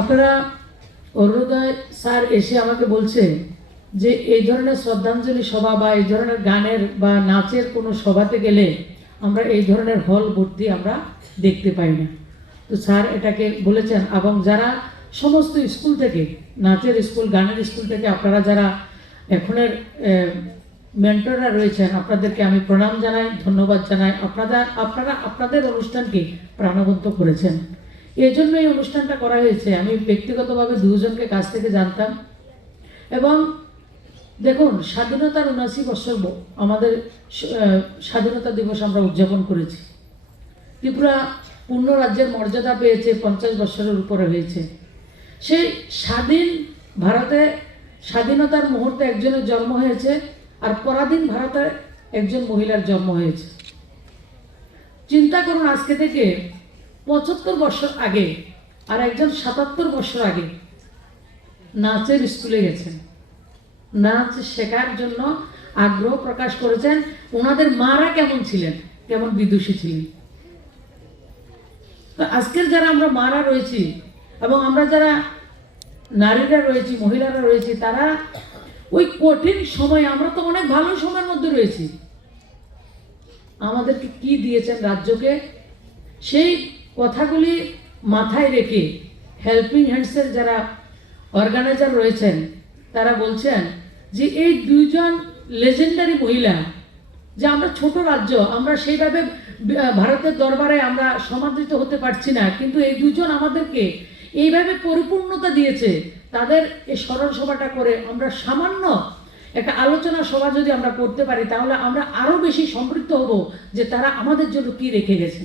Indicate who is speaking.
Speaker 1: আপনারা অরুণোদয় স্যার এসে আমাকে বলছে যে এই ধরনের শ্রদ্ধাঞ্জলি সভা বা এই ধরনের গানের বা নাচের কোনো সভাতে গেলে আমরা এই ধরনের হল ভর্তি আমরা দেখতে পাই না। তো স্যার এটাকে বলেছেন এবং যারা সমস্ত স্কুল থেকে, নাচের স্কুল, গানের স্কুল থেকে আপনারা যারা এখনের মেন্টররা রয়েছেন, আপনাদেরকে আমি প্রণাম জানাই, ধন্যবাদ জানাই। আপনারা আপনারা, আপনাদের অনুষ্ঠানকে প্রাণবন্ত করেছেন। এই জন্য এই অনুষ্ঠানটা করা হয়েছে। আমি ব্যক্তিগতভাবে দুজনকে কাছ থেকে জানতাম। এবং দেখুন, স্বাধীনতার উনাশি বছর আমাদের স্বাধীনতা দিবস আমরা উদযাপন করেছি। ত্রিপুরা পূর্ণ রাজ্যের মর্যাদা পেয়েছে, পঞ্চাশ বছরের উপরে হয়েছে। সেই স্বাধীন ভারতে, স্বাধীনতার মুহূর্তে একজনের জন্ম হয়েছে আর পরাধীন ভারতে একজন মহিলার জন্ম হয়েছে। চিন্তা করুন আজকে থেকে পঁচাত্তর বছর আগে আর একজন সাতাত্তর বছর আগে নাচের স্কুলে গেছেন। নাচ শেখার জন্য আগ্রহ প্রকাশ করেছেন। ওনাদের মারা কেমন ছিলেন? কেমন বিদুষী ছিলেন? আজকের যারা আমরা মারা রয়েছি এবং আমরা যারা নারীরা রয়েছি, মহিলারা রয়েছি, তারা ওই কঠিন সময় আমরা তো অনেক ভালো সময়ের মধ্যে রয়েছি। আমাদেরকে কি দিয়েছেন রাজ্যকে? সেই কথাগুলি মাথায় রেখে হেল্পিং হ্যান্ডসের যারা অর্গানাইজার রয়েছেন, তারা বলছেন যে এই দুইজন লেজেন্ডারি মহিলা, যে আমরা ছোট রাজ্য, আমরা সেইভাবে ভারতের দরবারে আমরা সমাদৃত হতে পারছি না, কিন্তু এই দুজন আমাদেরকে এইভাবে পরিপূর্ণতা দিয়েছে, তাদের এই স্মরণ সভাটা করে আমরা সামান্য একটা আলোচনা সভা যদি আমরা করতে পারি, তাহলে আমরা আরও বেশি সমৃদ্ধ হব যে তারা আমাদের জন্য কি রেখে গেছে